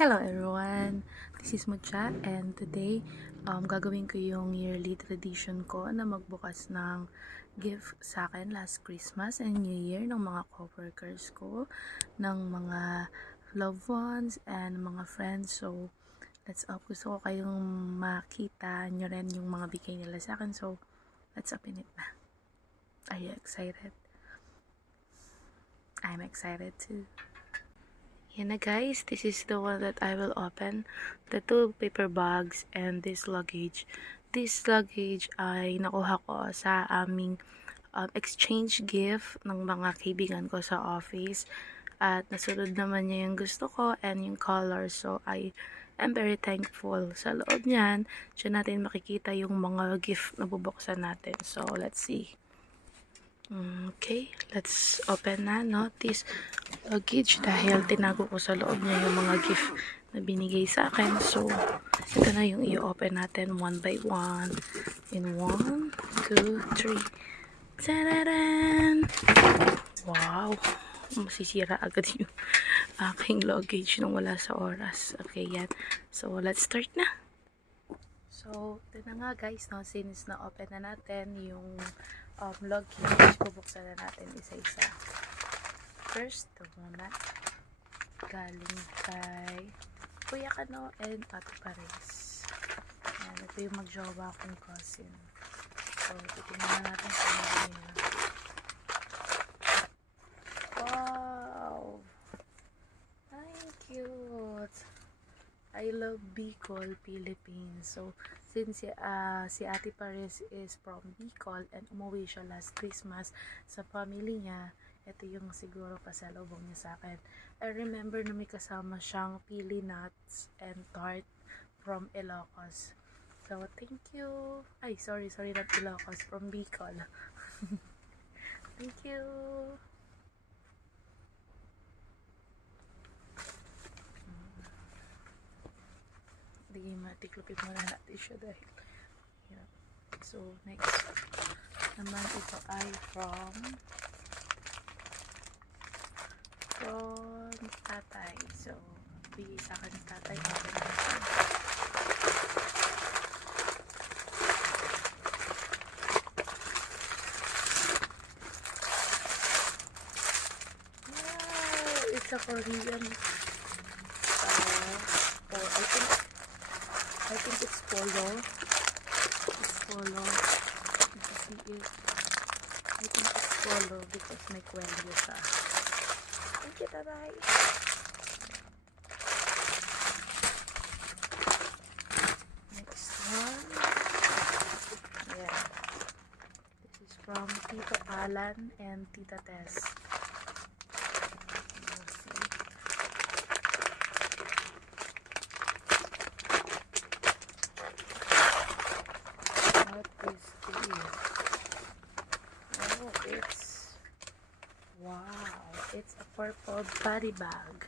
Hello everyone! This is Mucha and today gagawin ko yung yearly tradition ko na magbukas ng gift sa akin last Christmas and New Year ng mga coworkers ko, ng mga loved ones and mga friends. So, gusto ko kayong makita nyo rin yung mga bigay nila sa akin. So, let's open it na. Are you excited? I'm excited too. Yan na guys, this is the one that I will open. The 2 paper bags and this luggage. This luggage ay nakuha ko sa aming exchange gift ng mga kaibigan ko sa office. At nasunod naman niya yung gusto ko and yung color. So I am very thankful. Sa loob niyan, dyan natin makikita yung mga gift na bubuksan natin. So let's see. Okay, let's open na, no? This luggage dahil tinago ko sa loob niya yung mga gift na binigay sa akin. So, ito na yung i-open natin one by one. In 1, 2, 3. Tadadaan! Wow! Masisira agad yung aking luggage nung wala sa oras. Okay, yan. So, let's start na. So, ito na nga guys, no? Since na-open na natin yung luggage, bubuksan na natin isa-isa. First, ito muna. Galing kay Kuya Kano and Ate Pares. Ayan, ito yung magjowa kong cousin. So, titingnan na natin sa mga niya. Wow! Ay, cute! I love Bicol, Philippines. So, since si Ate Pares is from Bicol and umuwi siya last Christmas sa family niya, ito yung siguro pasalubong niya sa akin. I remember na may kasama siyang pili nuts and tart from Ilocos. So, thank you. Ay, sorry, not Ilocos, from Bicol. Thank you. Hindi, matiklopin muna natin siya dahil yeah. So, next naman ito ay from tatay. So, bigay sa akin ng tatay. Open natin. Wow! It's a Korean or I think it's polo. It's polo. You can see it. I think it's polo because may kwelyo siya. Thank you, tatay. Next one. Yeah. This is from Tito Alan and Tita Tess. It's a purple body bag.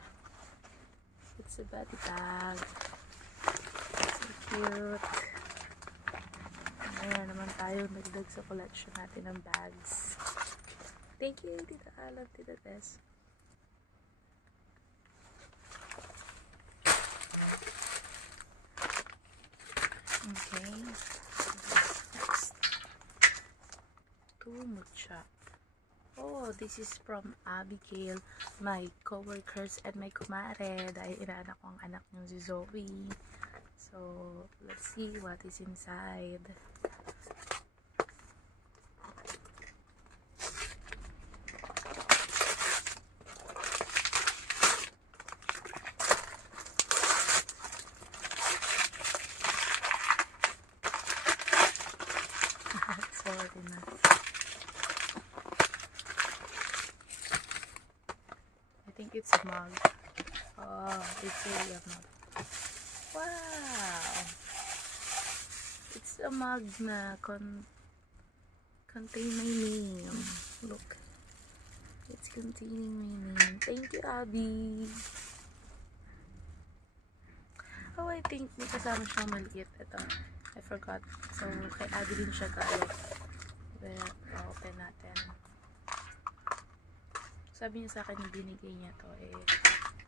It's a body bag. So cute. Ayan naman tayo nagdag sa collection natin ng bags. Thank you, Tita Alan, Tita Tess. Okay. Next. Too much. Oh, this is from Abigail, my coworkers and my kumare. Dahil inaanak ko ang anak niyo si Zoe. So, let's see what is inside. Sorry na. I think it's a mug. Oh, it's really a mug. Wow! It's a mug na contain my name. Look. It's containing my name. Thank you, Abby. Oh, I think may kasama siyang maliit. Ito. I forgot. So, kay Abby din siya galing. Well, open natin. Sabi niya sa akin yung binigay niya to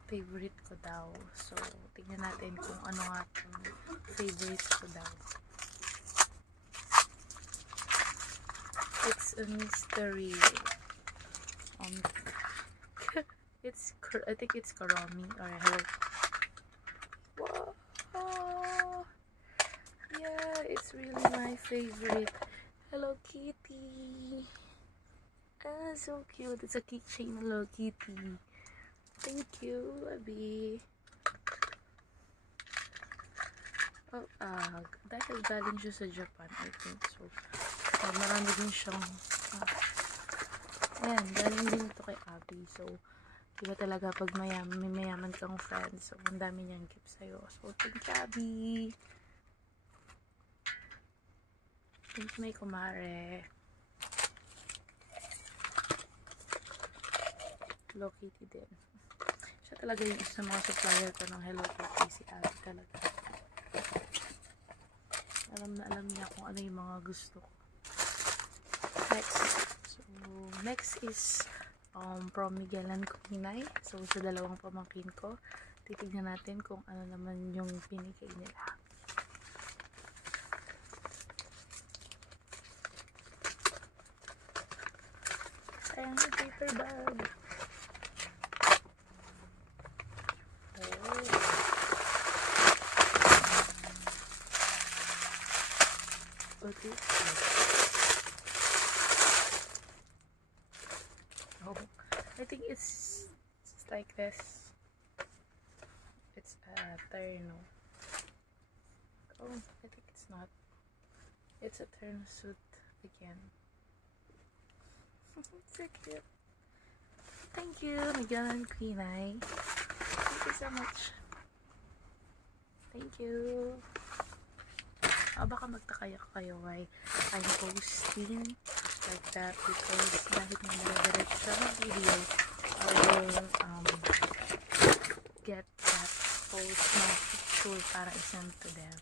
favorite ko daw. So, tingnan natin kung ano nga itong favorite ko daw. It's a mystery. I think it's Kuromi or Hello. Wow! Yeah, it's really my favorite. Hello Kitty. Ah, so cute. It's a keychain Hello Kitty. Thank you, Abby. Oh, dahil galing siya sa Japan, I think so. Marami din siyang ayan, galing din ito kay Abby. So, diba talaga pag may mayaman kang friends, so ang dami niyang gift sa'yo. So, thank you, Abby. Thank you, may kumare. Hello Kitty din. Siya talaga yung isa mga supplier ko ng Hello Kitty, si Abby talaga. Alam na alam niya kung ano yung mga gusto ko. Next is from Miguel and Kuminay. So, sa dalawang pamangkin ko, titignan natin kung ano naman yung pinigay nila. Ayan yung paper bag. Okay. I think it's like this. It's a terno. Oh, I think it's not. It's a terno suit again. So cute. Thank you, Miguel and Queenay. Thank you so much. Thank you. Baka magtaka kayo why I'm posting like that, because dahil na naladiretso sa video, I will get that post na picture para isend to them.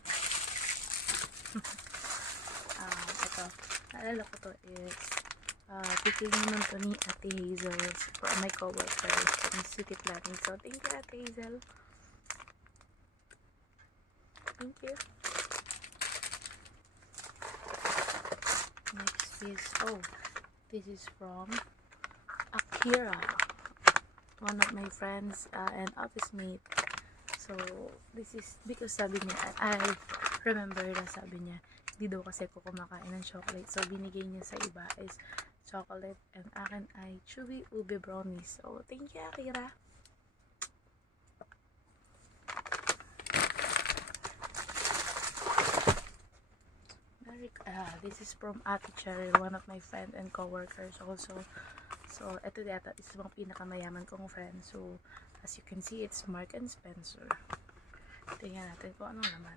Ito, naalala ko to is bigay naman to ni Ate Hazel, my co-worker from City Planning. So, thank you, Ate Hazel. Thank you. Next is, this is from Akira, one of my friends and office mate. So, this is because sabi niya, I remember na sabi niya, hindi daw kasi ko kumakain ng chocolate. So, binigay niya sa iba is chocolate and akin ay chewy ube brownies. So, thank you, Akira. This is from Ate Cherry, one of my friend and co-workers also. So, ito data is mga pinakamayaman kong friend. So, as you can see, it's Mark and Spencer. Tingnan natin kung ano naman.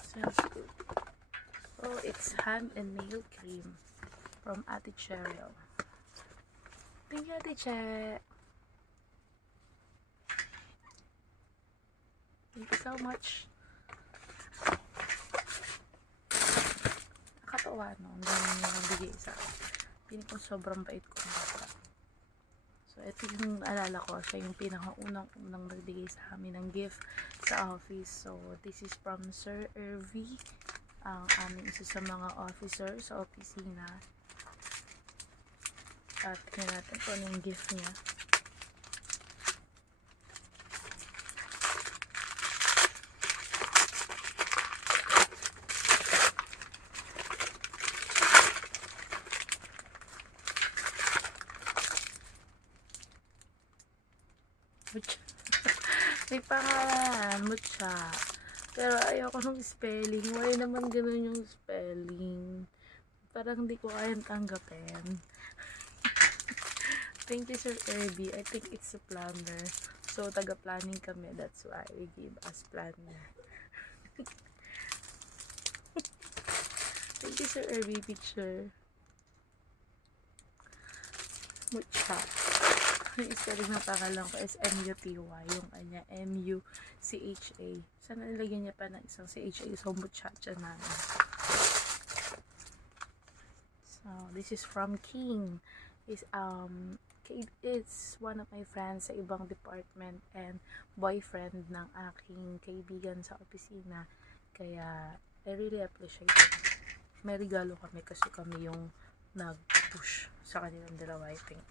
Smells good. Oh, it's hand and nail cream from Ate Cherry. Thank you, Ate Cherry. Thank you so much. Nakatawa, no? Ang dami niya nabigay sa akin. Piling ko sobrang bait ko ng bata. So, ito yung alala ko. Siya yung pinakaunang nagbigay sa amin ng gift sa office. So, this is from Sir Irvie. Ang aming isa sa mga officer sa opisina. At tingnan natin kung ano yung gift niya. May pangalan, Mucha. Pero ayoko ng spelling. Why naman ganun yung spelling? Parang hindi ko kayang tanggapin. Thank you, Sir Irby. I think it's a planner. So, taga-planning kami. That's why we give us planner. Thank you, Sir Irby. Picture. Mucha. Yung spelling ng pangalan ko is M-U-T-Y. Yung kanya, M-U-C-H-A. Sana nilagyan niya pa ng isang C-H-A. So, muchacha namin. So, this is from King. It's one of my friends sa ibang department and boyfriend ng aking kaibigan sa opisina. Kaya, I really appreciate it. May regalo kami kasi kami yung nag-push sa kanilang dalawa, I think.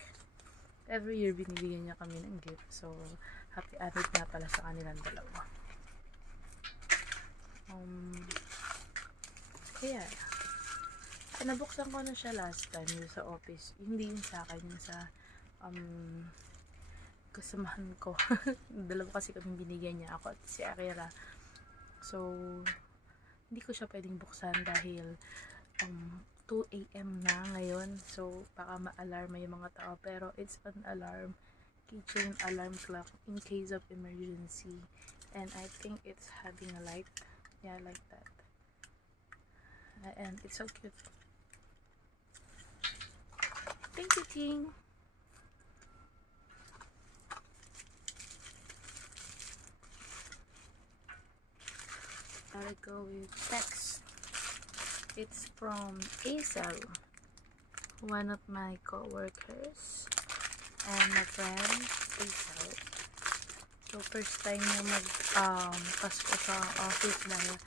Every year, binibigyan niya kami ng gift. So, happy added nga pala sa kanilang dalawa. Kaya, nabuksan ko na siya last time yung sa office. Hindi yung sa akin, yung sa kasamahan ko. Dalawa kasi kami binigyan niya, ako at si Akira. So, hindi ko siya pwedeng buksan dahil 2 AM na ngayon. So, baka ma-alarma yung mga tao. Pero, it's an alarm. Keychain alarm clock in case of emergency. And I think it's having a light. Yeah, like that. And it's so cute. Thank you, King. Gotta go with text. It's from Azel, one of my co-workers and my friend Azel. So first time niya pasko sa office dahil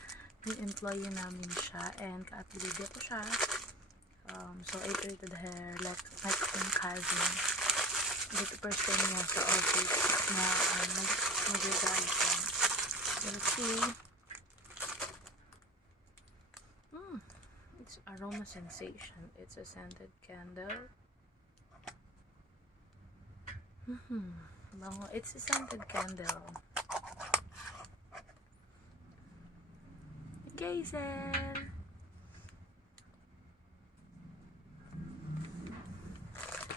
yung employee namin siya and ka-affiliate ko siya. So I treated her like my own cousin. Dito first time niya sa office na mag-regalo siya. We'll see. It's aroma sensation. It's a scented candle. Bango. It's a scented candle. Geyser.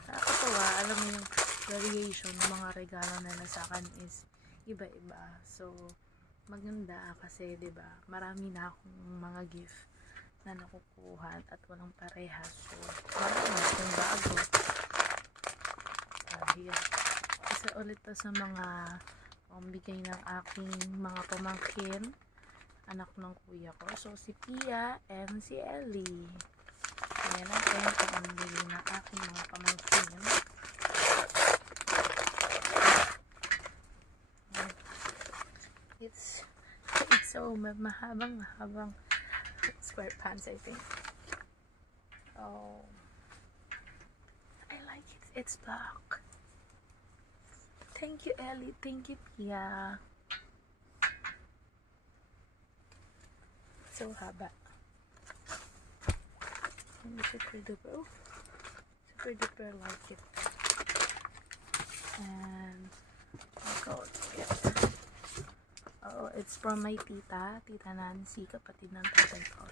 Nakakatawa. Alam mo yung variation ng mga regalo nila sa akin is iba-iba. So, maganda kasi 'di ba? Marami na akong mga gift na nakukuha at walang parehas. So, marami akong bago. Here. Isa ulit to sa mga bigay ng aking mga pamangkin, anak ng kuya ko. So, si Pia and si Ellie. Ayan natin kung ang bigay ng aking mga pamangkin. It's so mahabang square pants, I think. Oh, I like it. It's black. Thank you, Ellie. Thank you, Pia. So haba. And super duper. Oh, super duper like it. And I'll go get it. Oh, it's from my tita, Tita Nancy, kapatid ng tatay ko.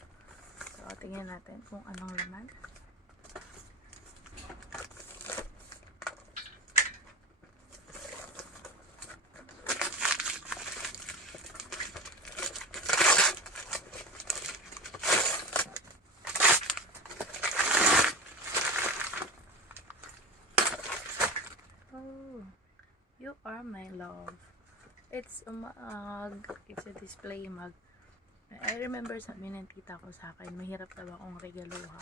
So, tingnan natin kung anong laman. Oh, you are my love. It's a mug. It's a display mug. I remember sabi ng tita ko sa akin, mahirap daw akong regaluhan.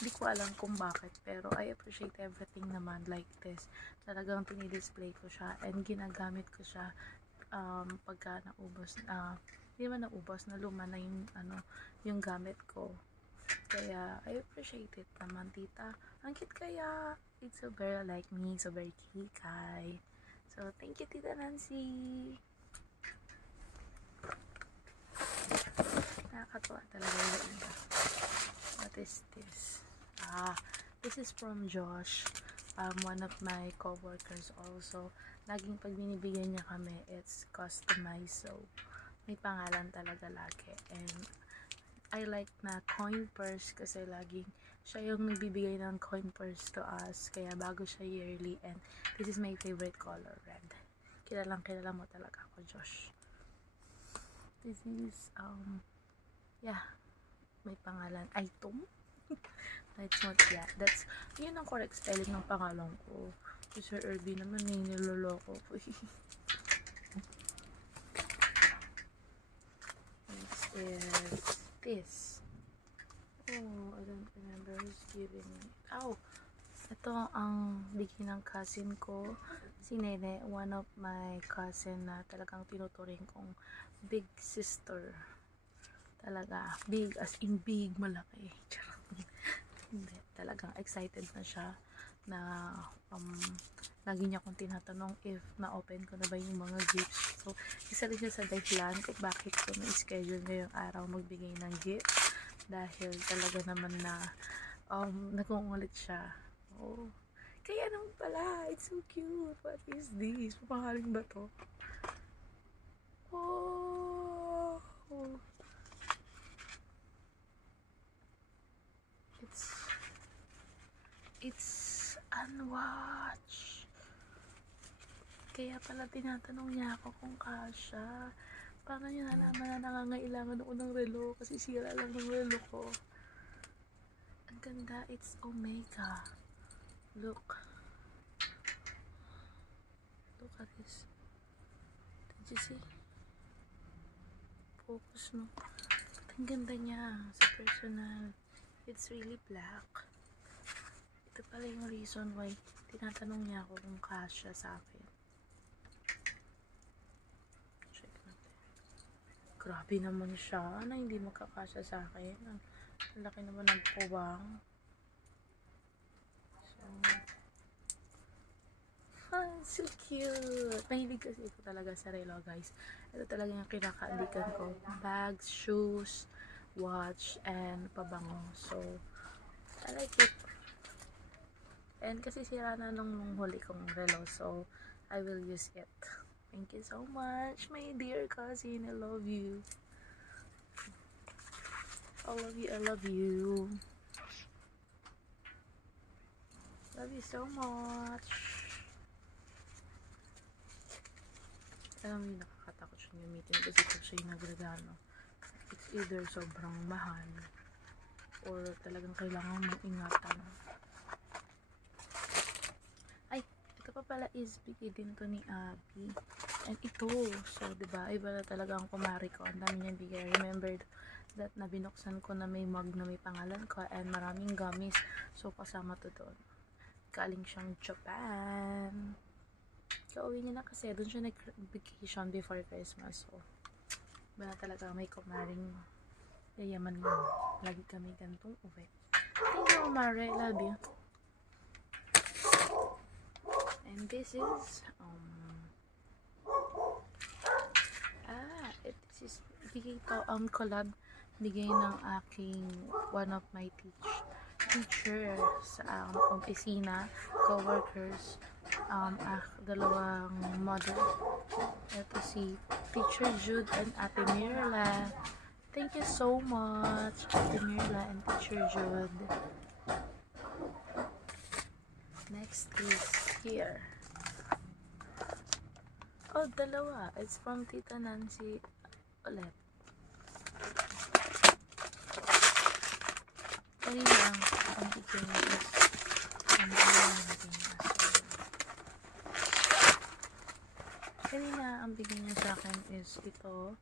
Hindi ko alam kung bakit, pero I appreciate everything naman like this. Talagang pinidisplay ko siya and ginagamit ko siya pagka naubos na, hindi man naubos, na luma na yung gamit ko. Kaya I appreciate it naman, tita. Ang cute kaya. It's so very like me, so very kikay. So, thank you, Tita Nancy. Nakakatuwa talaga yung iba. What is this? This is from Josh. One of my co-workers also. Laging pag binibigyan niya kami, it's customized. So, may pangalan talaga lagi. And, I like na coin purse kasi laging siya yung nagbibigay ng coin purse to us. Kaya bago siya yearly. And this is my favorite color, red. Kilala mo talaga ako, Josh. This is, yeah, may pangalan. Item? It's not, yeah. That's, yun ang correct spelling ng pangalan ko. Si Sir Irby naman, niloloko ko. Next is this. I don't remember who's giving it. Oh, ito ang bigay ng cousin ko, si Nene, one of my cousin na talagang tinuturing kong big sister. Talaga, big as in big, malaki. Charot. Hindi, talagang excited na siya na lagi niya akong tinatanong if na-open ko na ba yung mga gifts. So, isa rin siya sa dahilan kung bakit ko na-schedule ngayong araw magbigay ng gift. Dahil talaga naman na nagungulit siya. Oh. Kaya naman pala, it's so cute. What is this? Papangaling ba to? Oh. It's unwatch. Kaya pala tinatanong niya ako kung kasha. Paano niya nalaman na nangangailangan ako ng relo kasi sira lang ng relo ko. Ang ganda, it's Omega. Look at this. Did you see? Focus mo. Ang ganda niya sa personal. It's really black. Ito pala yung reason why tinatanong niya ako kung kasya sa akin. Check natin. Grabe naman siya na hindi magkakasya sa akin. Ang laki naman ng puwang. So cute. Mahilig kasi ito talaga sa relo, guys. Ito talaga yung kinakaalikan ko. Bags, shoes, watch, and pabango. So, I like it. And kasi sira na nung huli kong relo. So, I will use it. Thank you so much, my dear cousin. I love you. I love you. I love you. Love you so much. Alam mo yung nakakatakot siya gamitin kasi pag siya yung nagregalo, it's either sobrang mahal or talagang kailangan mong ingatan. Ay, ito pa pala is bigay din to ni Abby. And ito, so diba, iba na talaga ang kumari ko. Ang dami niyang bigay. I remembered that na binuksan ko na may mug na may pangalan ko and maraming gummies. So kasama to doon. Galing siyang Japan. Kauwi niya na kasi doon siya nag-vacation before Christmas. So, ba talaga may kumaring yayaman mo. Lagi kami gantong uwi. Thank you, Mare. Love you. And this is this is bigay to collab bigay ng aking one of my teacher sa opisina, co-workers, dalawang model. Ito si Teacher Jude and Ate Mirla. Thank you so much, Ate Mirla and Teacher Jude. Next is here. Oh, dalawa. It's from Tita Nancy ulit. Kanina ang bigay niya is kanina ang bigay niya sa akin is ito,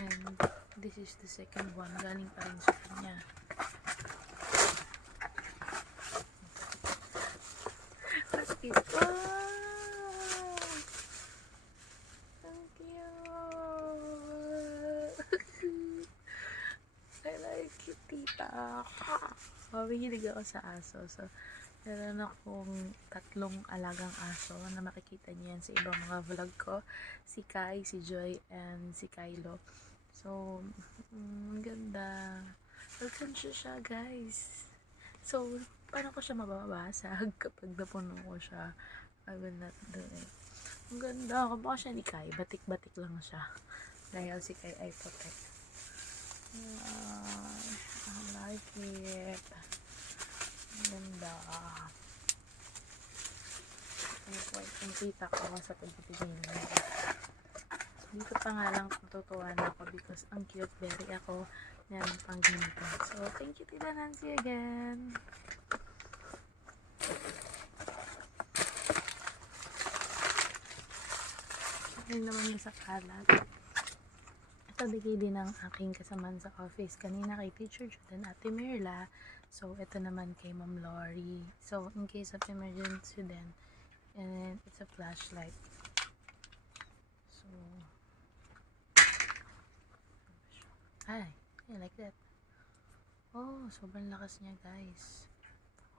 and this is the second one, galing pa rin sa kanya. Look it. Ang cute. I like it, tita. Mahilig ako sa aso. So, meron akong 3 alagang aso na makikita niyo yan sa ibang mga vlog ko. Si Kai, si Joy, and si Kylo. So, ganda. Alkansya siya, guys. So, paano ko siya mababasag kapag napuno ko siya? I will not do it. Ang ganda. Kapag siya ni Kai, batik-batik lang siya. Dahil si Kai ay protect. I like it. Ang ganda. Wait, ang kita ko sa pagpipigay na. Dito pa nga lang natutuwa na ako because ang cute berry ako yan pang ganito. So, thank you, Tita Nancy, again. Sabi naman niya sa kalat. Pabigay din ng aking kasamaan sa office. Kanina kay Teacher Jordan, Ate Mirla. So, ito naman kay Ma'am Lori. So, in case of emergency din. And then, it's a flashlight. So, ay, I like that. Oh, sobrang lakas niya, guys.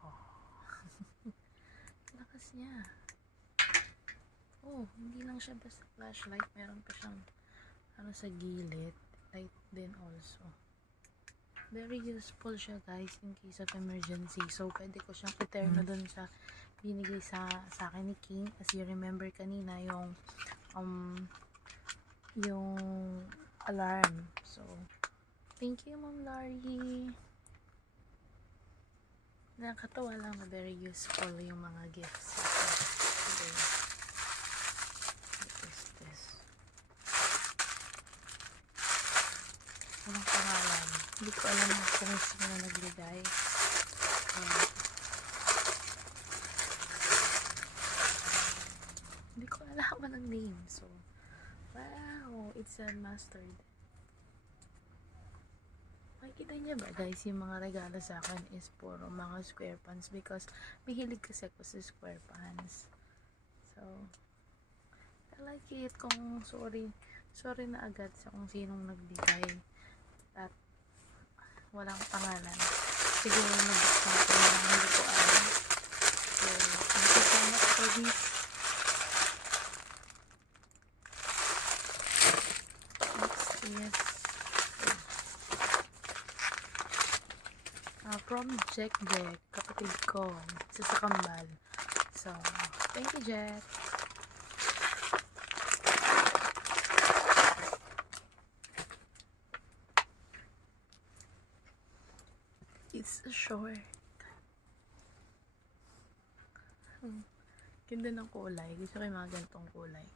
Oh. Lakas niya. Oh, hindi lang siya basta flashlight. Meron pa siyang ano sa gilid. Light din also. Very useful siya, guys, in case of emergency. So, pwede ko siyang iterno dun sa binigay sa akin ni King. As you remember kanina, yung alarm. So, thank you, Ma'am Lori. Nakakatawa lang na very useful yung mga gifts today. What is this? Walang pangalan. Hindi ko alam kung sino na nagbigay. Hindi ko alam ang name. So, wow, it's a mustard. Makikita niya ba, guys, yung mga regalo sa akin is puro mga square pants because mahilig kasi ako sa square pants. So, I like it. Kung sorry na agad sa kung sinong nagbigay at walang pangalan. Siguro nabuksan ko na hindi ko alam. So, thank you so much for this. Next is from Jack, kapatid ko, isa sa kambal. So, thank you, Jack. It's a short. Ganda ng kulay. Gusto ko yung mga ganitong kulay.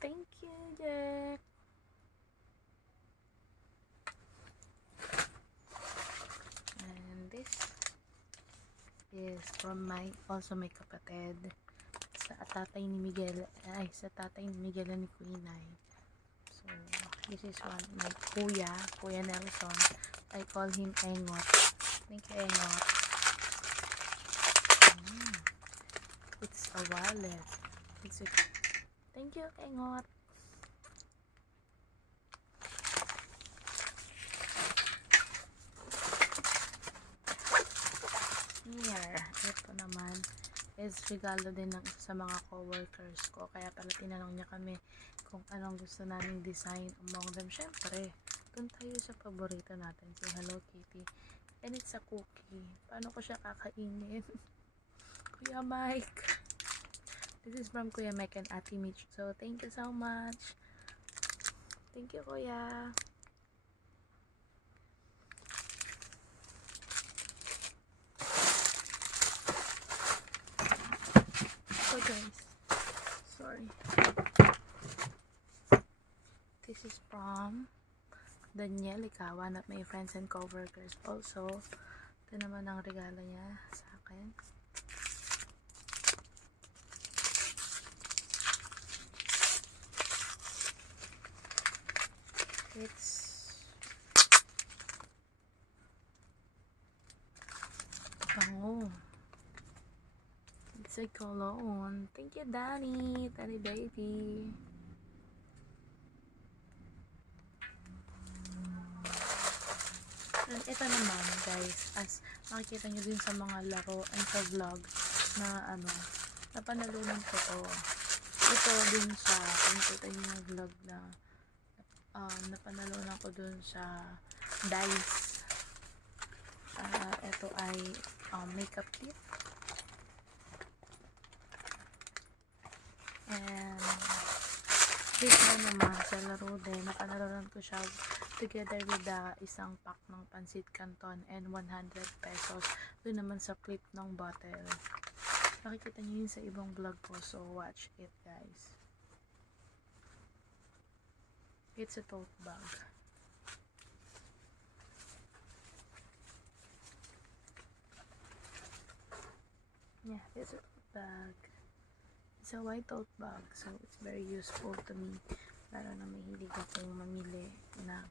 Thank you, Jack. This is from my kapatid sa tatay ni Miguel and ni Queen Ay. So this is one my kuya Nelson. I call him Engot. Thank you, Engot. It's a wallet. Thank you, Engot. Here, ito naman is regalo din ng isa sa mga co-workers ko. Kaya pala tinanong niya kami kung anong gusto naming design among them. Syempre, dun tayo sa paborito natin, si Hello Kitty. And it's a cookie. Paano ko siya kakainin? Kuya Mike. This is from Kuya Mike and Ate Mitch. So, thank you so much. Thank you, Kuya. So guys, sorry. This is from Daniel Ika, one of my friends and co-workers also. Ito naman ang regalo niya sa akin. It's bango. It's a cologne. Thank you, Danny baby. And ito naman, guys, as makikita nyo din sa mga laro and sa vlog na napanalunan ko to. Ito din sa, kung kita nyo yung vlog na napanalunan ko dun sa dice. Ito ay makeup kit. And this one naman sa laro din, napanalunan ko siya together with isang pack ng Pansit Canton and 100 pesos. Doon naman sa clip ng bottle. Makikita niyo yun sa ibang vlog ko, so watch it, guys. It's a tote bag. Yeah, it's a tote bag. It's a white tote bag, so it's very useful to me lalo na mahilig akong mamili na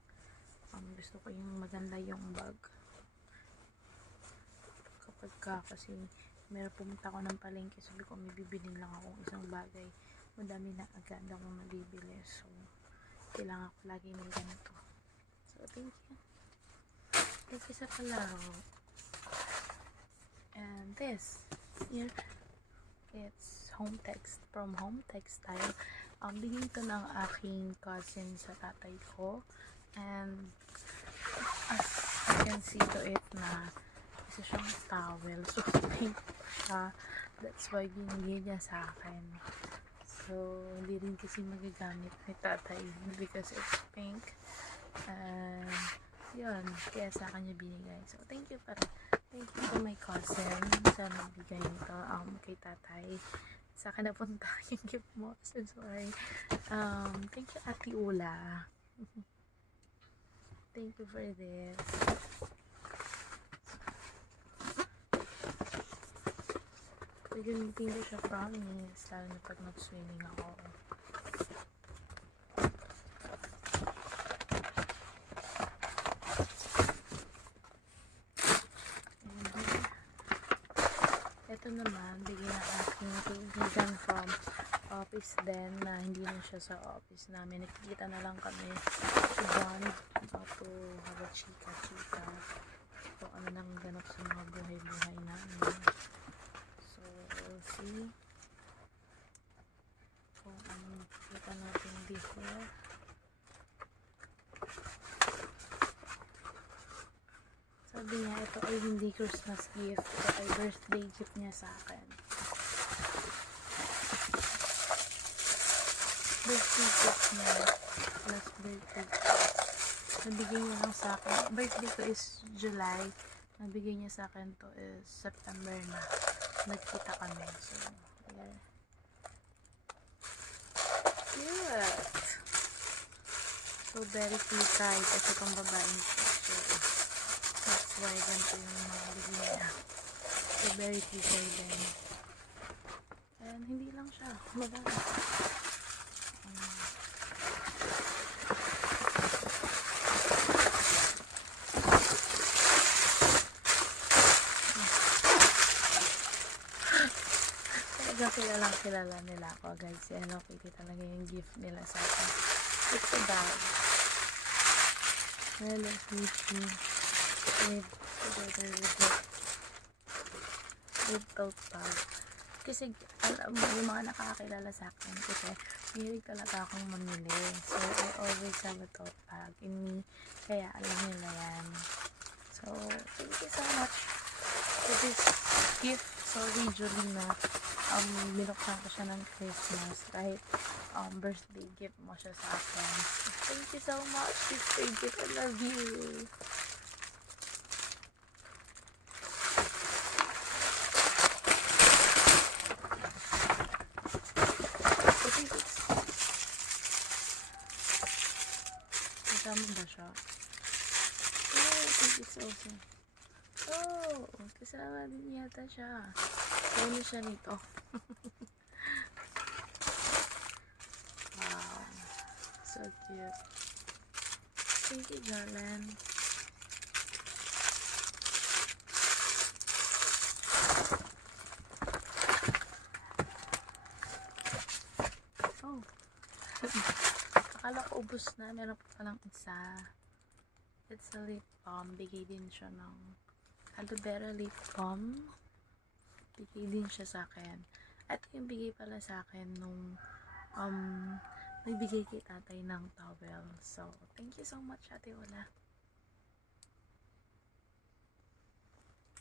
gusto ko yung maganda yung bag. Kapag kasi meron pumunta ako ng palengke, sabi ko may bibilin lang akong isang bagay, madami na agad akong nabibili, so kailangan ko lagi ng ganito. So thank you sa palaro. And this here, it's home text from Home Textile. Bigyan ito ng aking cousin sa tatay ko, and as I can see to it na isa siyang towel, so pink siya, that's why binigay niya sa akin. So hindi rin kasi magagamit ni tatay because it's pink, and yun, kaya sa akin niya binigay. So thank you to my cousin sa nagbigay nito kay tatay. Sa akin napunta yung gift mo, so sorry. Thank you Ate Ula. Thank you for this. Gagamitin ko siya, promise, lalo na pag nag-swimming ako. Ito naman, bigyan ng aking kaibigan from office din, na hindi na siya sa office namin. Nakikita na lang kami to bond, to have a chika kung ano nang ganap sa mga buhay-buhay namin. So we'll see kung ano makikita natin before. Sabi niya, ito ay hindi Christmas gift, ito ay birthday gift niya sa akin. Birthday gift niya plus birthday gift. Nabigay niya lang sa akin. Birthday ko is July. Nabigay niya sa akin to is September na. Nagkita kami. So, yeah. Cute! So, very cute. Ito pang babaeng picture. That's why ganito yung mga bigay niya. So, very cute din. And hindi lang siya. Madami. Kilala nila ako, guys. Si Hello Kitty talaga yung gift nila sa akin. It's a bag. Hello Kitty with tote bag. Kasi alam mo, yung mga nakakakilala sa akin, kasi mahilig talaga akong mamili. So I always have a tote bag in me, kaya alam nila yan. So thank you so much for this gift. Sorry Julie na binuksan ko siya ng Christmas, kahit birthday gift mo siya sa akin. Thank you so much, birthday gift. I love you. Kasama ba siya? Oh, thank you so much. Oh, kasama din yata siya. Ano siya nito? Wow. So cute. Thank you, darling. Oh. Akala ko ubos na. Meron pa palang isa. It's a lip balm. Bigay din siya ng aloe vera lip balm. Bigay din siya sa akin. At yung bigay pala sa akin nung nagbigay kay tatay ng towel. So, thank you so much, Ate Wala.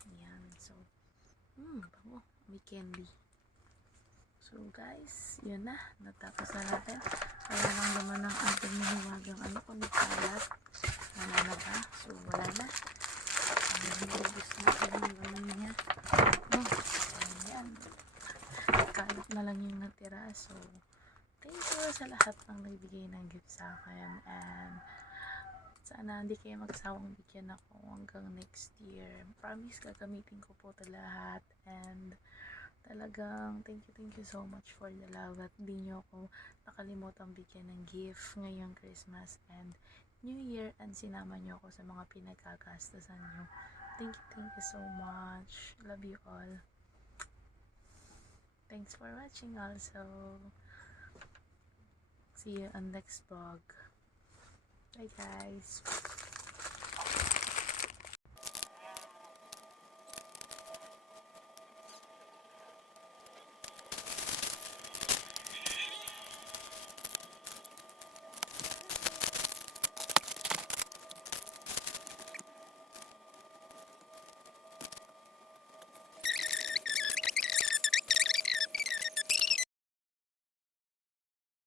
Ayan. So, bango. May candy. So, guys, yun na. Natapos na natin. Kaya lang naman ang ating mahiwagang ano kung nagkalat. Wala na ba? So, wala na. Nilubos na yung ano niya. Ayan. Kalat na lang yung natira. So, thank you sa lahat ng nagbigay ng gift sa akin. And, sana hindi kayo magsawang bigyan ako hanggang next year. Promise, gagamitin ko po ito lahat. And, Talagang thank you so much for the love at di nyo ako nakalimutang bigyan ng gift ngayong Christmas and New Year and sinama nyo ako sa mga pinagkagastusan nyo. Thank you so much. Love you all. Thanks for watching also. See you on next vlog. Bye guys.